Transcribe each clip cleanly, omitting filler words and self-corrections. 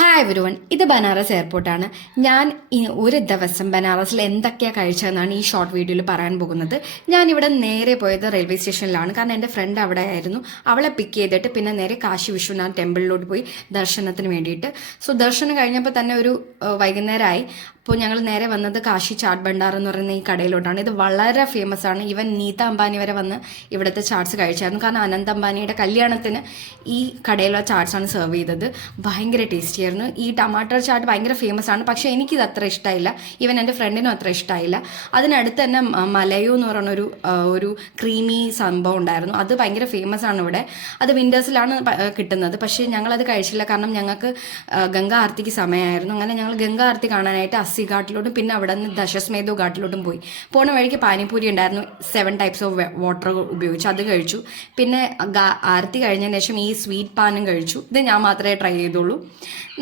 Hi everyone, ഇത് ബനാറസ് എയർപോർട്ടാണ്. ഞാൻ ഒരു ദിവസം ബനാറസിൽ എന്തൊക്കെയാണ് കഴിച്ചതെന്നാണ് ഈ ഷോർട്ട് വീഡിയോയിൽ പറയാൻ പോകുന്നത്. ഞാൻ ഇവിടെ നേരെ പോയത് റെയിൽവേ സ്റ്റേഷനിലാണ്. കാരണം എൻ്റെ ഫ്രണ്ട് അവിടെ ആയിരുന്നു. അവളെ പിക്ക് ചെയ്തിട്ട് പിന്നെ നേരെ കാശി വിശ്വനാഥ് ടെമ്പിളിലോട്ട് പോയി ദർശനത്തിന് വേണ്ടിയിട്ട്. സോ ദർശനം കഴിഞ്ഞപ്പോൾ തന്നെ ഒരു വൈകുന്നേരമായി. അപ്പോൾ ഞങ്ങൾ നേരെ വന്നത് കാശി ചാട്ട് ഭണ്ഡാർ എന്ന് പറയുന്ന ഈ കടയിലോട്ടാണ്. ഇത് വളരെ ഫേമസ് ആണ്. ഈവൻ നീത അംബാനി വരെ വന്ന് ഇവിടുത്തെ ചാട്സ് കഴിച്ചായിരുന്നു. കാരണം അനന്ത് അംബാനിയുടെ കല്യാണത്തിന് ഈ കടയിലുള്ള ചാട്സാണ് സെർവ് ചെയ്തത്. ഭയങ്കര ടേസ്റ്റി ആയിരുന്നു. ഈ ടമാറ്റർ ചാട്ട് ഭയങ്കര ഫേമസ് ആണ്. പക്ഷേ എനിക്കിത് അത്ര ഇഷ്ടമായില്ല. ഈവൻ എൻ്റെ ഫ്രണ്ടിനും അത്ര ഇഷ്ടമായില്ല. അതിനടുത്ത് തന്നെ മലയു എന്ന് പറയുന്ന ഒരു ക്രീമി സംഭവം ഉണ്ടായിരുന്നു. അത് ഭയങ്കര ഫേമസ് ആണ് ഇവിടെ. അത് വിന്റേഴ്സിലാണ് കിട്ടുന്നത്. പക്ഷേ ഞങ്ങളത് കഴിച്ചില്ല. കാരണം ഞങ്ങൾക്ക് ഗംഗാ ആർത്തിക്ക് സമയമായിരുന്നു. അങ്ങനെ ഞങ്ങൾ ഗംഗാ ആർത്തി കാണാനായിട്ട് അസ്സി ഘാട്ടിലോട്ടും പിന്നെ അവിടെ നിന്ന് ദശസ്മേധു ഘാട്ടിലോട്ടും പോയി. പോണ വഴിക്ക് പാനിപൂരി ഉണ്ടായിരുന്നു. 7 ടൈപ്സ് ഓഫ് വാട്ടർ ഉപയോഗിച്ച് അത് കഴിച്ചു. പിന്നെ ആരത്തി കഴിഞ്ഞതിന് ശേഷം ഈ സ്വീറ്റ് പാനും കഴിച്ചു. ഇത് ഞാൻ മാത്രമേ ട്രൈ ചെയ്തുള്ളൂ.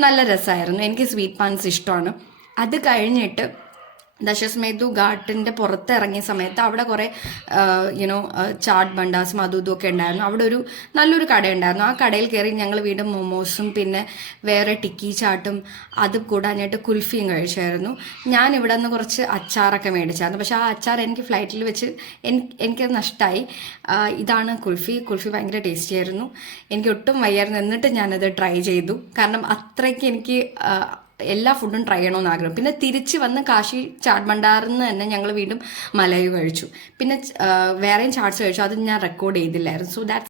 നല്ല രസമായിരുന്നു. എനിക്ക് സ്വീറ്റ് പാൻസ് ഇഷ്ടമാണ്. അത് കഴിഞ്ഞിട്ട് ദശസ്മേധു ഘാട്ടിൻ്റെ പുറത്ത് ഇറങ്ങിയ സമയത്ത് അവിടെ കുറേ ചാട്ട് ബണ്ടാസും അതും ഇതും ഒക്കെ ഉണ്ടായിരുന്നു. അവിടെ ഒരു നല്ലൊരു കടയുണ്ടായിരുന്നു. ആ കടയിൽ കയറി ഞങ്ങൾ വീണ്ടും മൊമോസും പിന്നെ വേറെ ടിക്കി ചാട്ടും അത് കൂടാനായിട്ട് കുൽഫിയും കഴിച്ചായിരുന്നു. ഞാൻ ഇവിടെ നിന്ന് കുറച്ച് അച്ചാറൊക്കെ മേടിച്ചായിരുന്നു. പക്ഷേ ആ അച്ചാർ എനിക്ക് ഫ്ലൈറ്റിൽ വെച്ച് എനിക്കത് നഷ്ടമായി. ഇതാണ് കുൽഫി ഭയങ്കര ടേസ്റ്റി ആയിരുന്നു. എനിക്ക് ഒട്ടും വയ്യായിരുന്നു. എന്നിട്ട് ഞാനത് ട്രൈ ചെയ്തു. കാരണം അത്രയ്ക്ക് എനിക്ക് എല്ലാ ഫുഡും ട്രൈ ചെയ്യണമെന്ന് ആഗ്രഹം. പിന്നെ തിരിച്ച് വന്ന് കാശി ചാട്ട് ഭണ്ഡാറിൽ നിന്ന് തന്നെ ഞങ്ങൾ വീണ്ടും മലയു കഴിച്ചു. പിന്നെ വേറെയും ചാട്സ് കഴിച്ചു. അത് ഞാൻ റെക്കോർഡ് ചെയ്തില്ലായിരുന്നു. So that